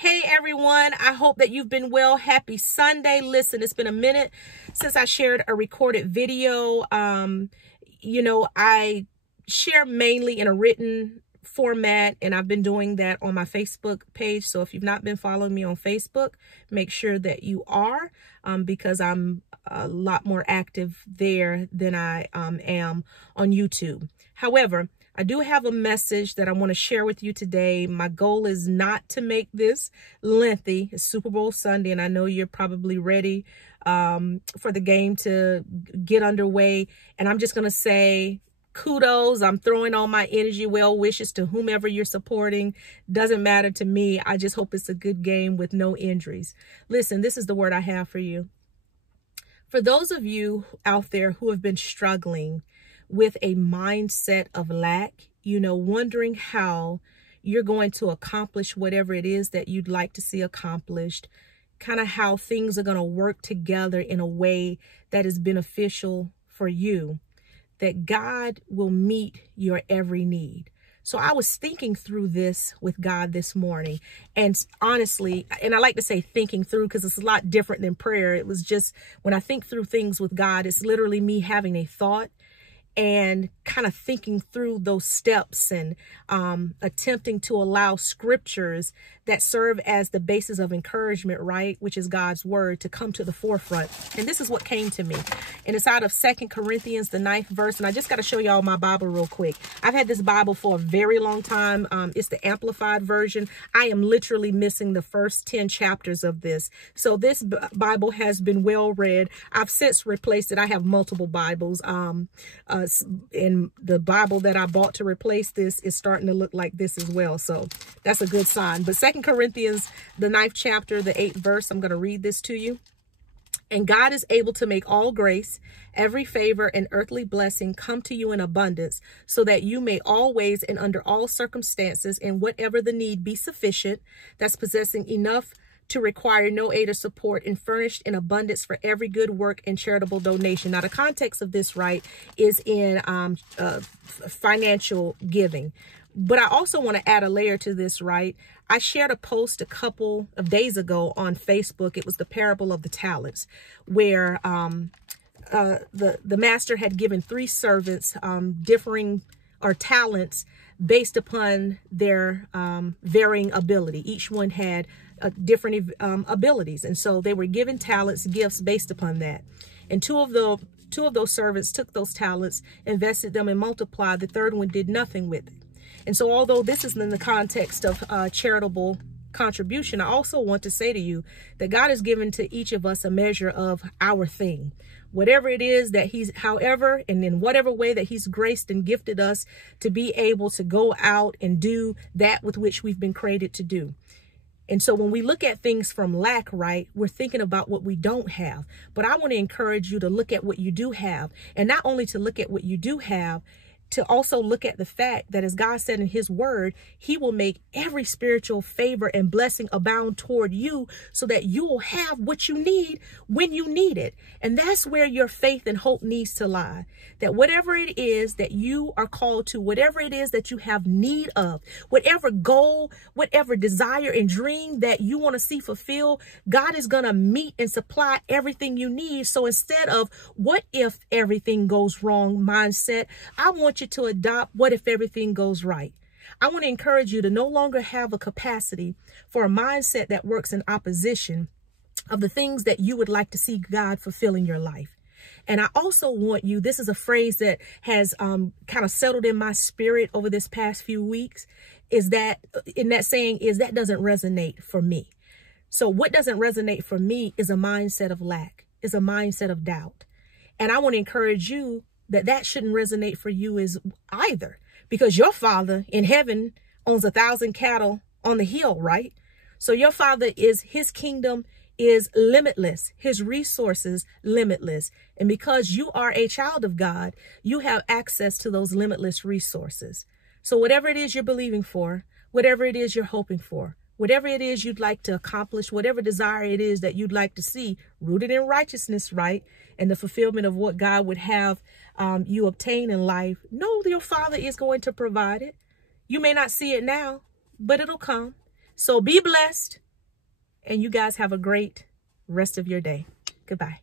Hey everyone, I hope that you've been well. Happy Sunday. Listen, it's been a minute since I shared a recorded video. I share mainly in a written format, and I've been doing that on my Facebook page. So if you've not been following me on Facebook, make sure that you are, because I'm a lot more active there than I am on YouTube. However, I do have a message that I want to share with you today. My goal is not to make this lengthy. It's Super Bowl Sunday, and I know you're probably ready for the game to get underway. And I'm just going to say kudos. I'm throwing all my energy, well wishes to whomever you're supporting. Doesn't matter to me. I just hope it's a good game with no injuries. Listen, this is the word I have for you. For those of you out there who have been struggling with a mindset of lack, wondering how you're going to accomplish whatever it is that you'd like to see accomplished, kind of how things are going to work together in a way that is beneficial for you, that God will meet your every need. So I was thinking through this with God this morning, and honestly, and I like to say thinking through because it's a lot different than prayer. It was just when I think through things with God, it's literally me having a thought and kind of thinking through those steps and attempting to allow scriptures that serve as the basis of encouragement, right, which is God's word, to come to the forefront. And this is what came to me. And it's out of 2 Corinthians, the 9th verse. And I just got to show y'all my Bible real quick. I've had this Bible for a very long time. It's the Amplified version. I am literally missing the first 10 chapters of this. So this Bible has been well read. I've since replaced it. I have multiple Bibles. And the Bible that I bought to replace this is starting to look like this as well. So that's a good sign. But 2 Corinthians, the 9th chapter, the 8th verse, I'm going to read this to you. And God is able to make all grace, every favor, and earthly blessing come to you in abundance, so that you may always and under all circumstances and whatever the need be sufficient, that's possessing enough to require no aid or support, and furnished in abundance for every good work and charitable donation. Now, the context of this, right, is in financial giving. But I also want to add a layer to this, right? I shared a post a couple of days ago on Facebook. It was the parable of the talents, where the master had given 3 servants differing talents based upon their varying ability. Each one had different abilities, and so they were given talents, gifts based upon that. And two of those servants took those talents, invested them, and multiplied. The third one did nothing with it. And so although this is in the context of charitable contribution, I also want to say to you that God has given to each of us a measure of our thing. Whatever it is that however, and in whatever way that he's graced and gifted us to be able to go out and do that with which we've been created to do. And so when we look at things from lack, right, we're thinking about what we don't have. But I want to encourage you to look at what you do have, and not only to look at what you do have, to also look at the fact that, as God said in his word, he will make every spiritual favor and blessing abound toward you, so that you will have what you need when you need it. And that's where your faith and hope needs to lie. That whatever it is that you are called to, whatever it is that you have need of, whatever goal, whatever desire and dream that you want to see fulfilled, God is going to meet and supply everything you need. So instead of what if everything goes wrong mindset, I want you to adopt what if everything goes right. I want to encourage you to no longer have a capacity for a mindset that works in opposition of the things that you would like to see God fulfill in your life. And I also want you, this is a phrase that has kind of settled in my spirit over this past few weeks, is that in that saying is that doesn't resonate for me. So what doesn't resonate for me is a mindset of lack, is a mindset of doubt. And I want to encourage you that shouldn't resonate for you is either, because your Father in heaven owns 1,000 cattle on the hill, right? So your Father his kingdom is limitless, his resources limitless. And because you are a child of God, you have access to those limitless resources. So whatever it is you're believing for, whatever it is you're hoping for, whatever it is you'd like to accomplish, whatever desire it is that you'd like to see rooted in righteousness, right? And the fulfillment of what God would have you obtain in life, know your Father is going to provide it. You may not see it now, but it'll come. So be blessed, And you guys have a great rest of your day. Goodbye.